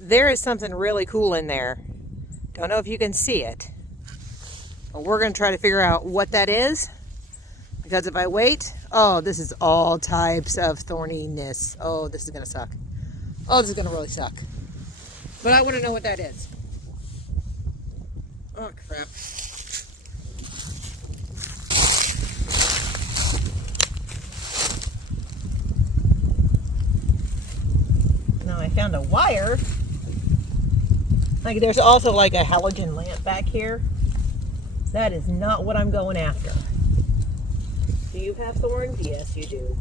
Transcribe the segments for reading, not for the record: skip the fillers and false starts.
There is something really cool in there. Don't know if you can see it. But we're going to try to figure out what that is. Because if I wait, oh, this is all types of thorniness. Oh, this is going to suck. Oh, this is going to really suck. But I want to know what that is. Oh, crap. Now I found a wire. Like there's also like a halogen lamp back here. That is not what I'm going after. Do you have thorns? Yes, you do.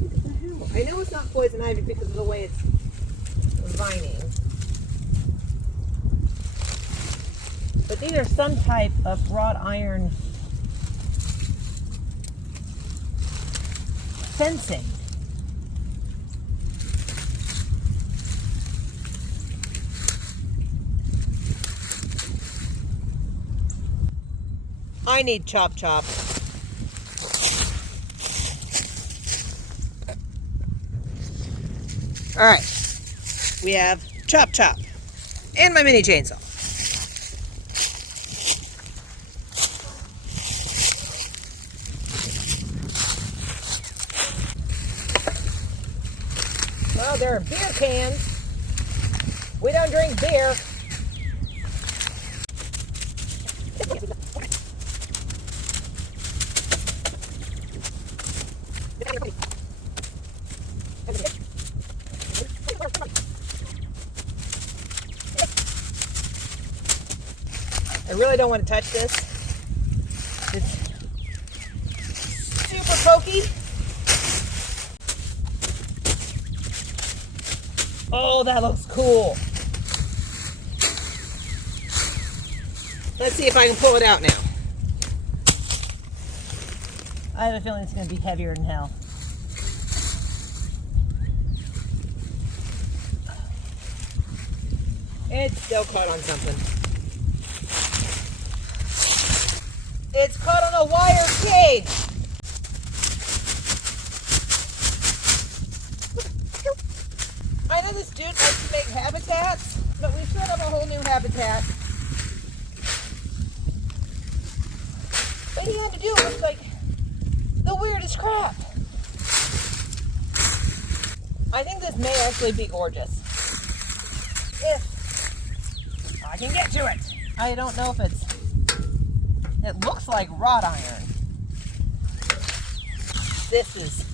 What the hell? I know it's not poison ivy because of the way it's vining. But these are some type of wrought iron fencing. I need chop chop. All right, we have chop chop and my mini chainsaw. Well, there are beer cans. We don't drink beer. I really don't want to touch this. It's super pokey. Oh, that looks cool. Let's see if I can pull it out now. I have a feeling it's going to be heavier than hell. It's still caught on something. It's caught on a wire cage. I know this dude likes to make habitats, but we've set up a whole new habitat. But he had to do it with like the weirdest crap. I think this may actually be gorgeous. If I can get to it. I don't know if it looks like wrought iron. This is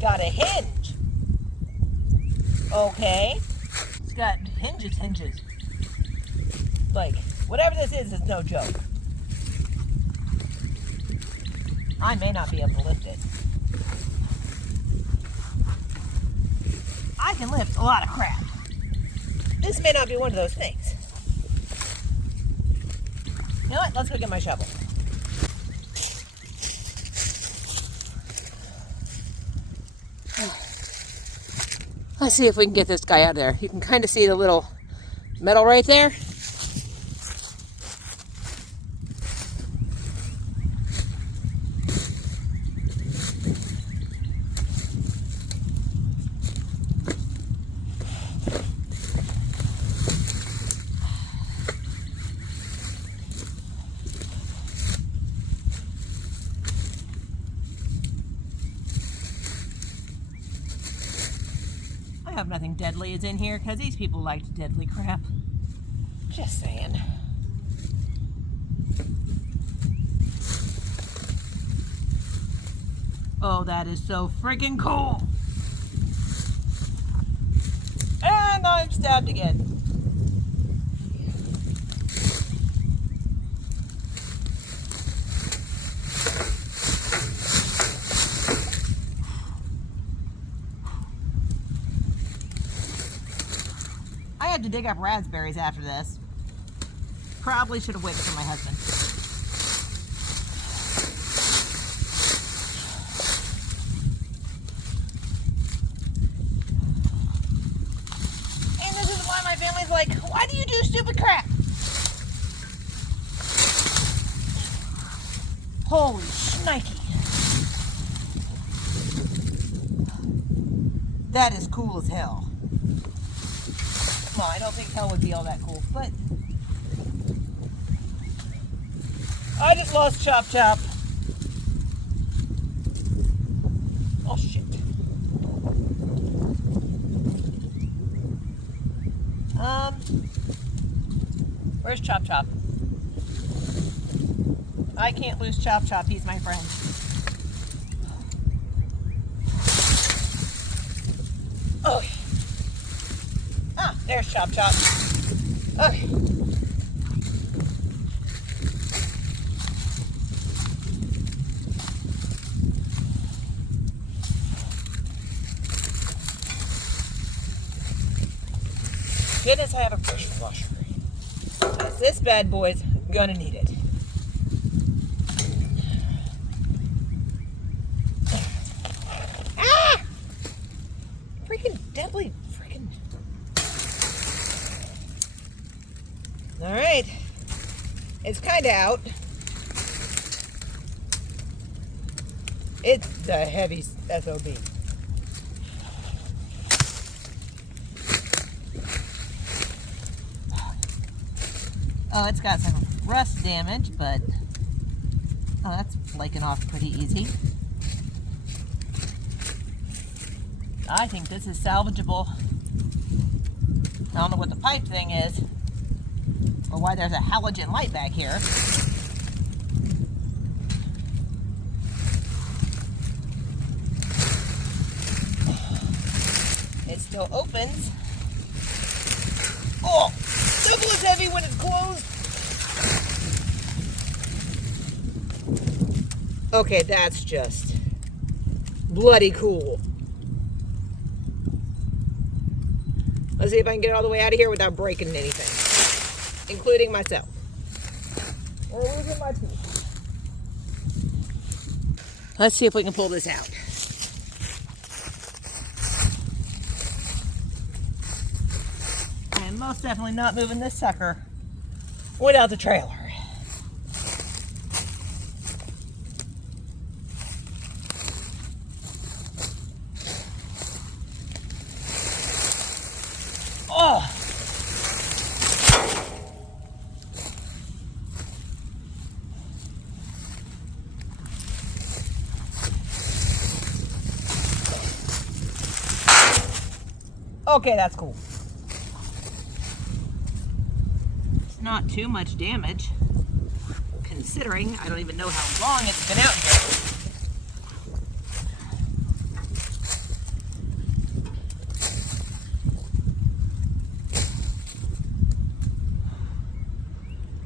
got a hinge. Okay. It's got hinges. Like, whatever this is no joke. I may not be able to lift it. I can lift a lot of crap. This may not be one of those things. You know what? Let's go get my shovel. Let's see if we can get this guy out of there. You can kind of see the little metal right there. I hope nothing deadly is in here because these people like deadly crap. Just saying. Oh, that is so freaking cool. And I'm stabbed again. I had to dig up raspberries after this. Probably should have waited for my husband. And this is why my family's like, why do you do stupid crap? Holy shnikey. That is cool as hell. Well, I don't think hell would be all that cool, but I just lost Chop Chop. Oh shit. Where's Chop Chop? I can't lose Chop Chop, he's my friend. Okay. Ah, there's Chop Chop. Okay. Goodness, I have a pressure washer. Because this bad boy's gonna need it. Ah! Freaking deadly, freaking. Alright. It's kinda out. It's a heavy SOB. Oh, it's got some rust damage, but oh, that's flaking off pretty easy. I think this is salvageable. I don't know what the pipe thing is, or why there's a halogen light back here. It still opens. Oh! Double as heavy when it's closed. Okay, that's just bloody cool. Let's see if I can get it all the way out of here without breaking anything, including myself. Or losing my tooth. Let's see if we can pull this out. Most definitely not moving this sucker without the trailer. Oh! Okay, that's cool. Not too much damage, considering I don't even know how long it's been out here.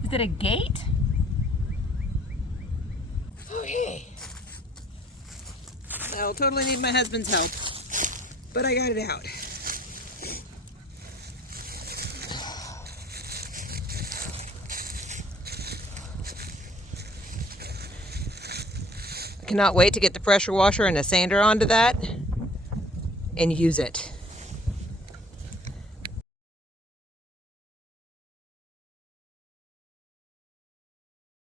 Is it a gate? Okay. I'll totally need my husband's help, but I got it out. Cannot wait to get the pressure washer and a sander onto that and use it.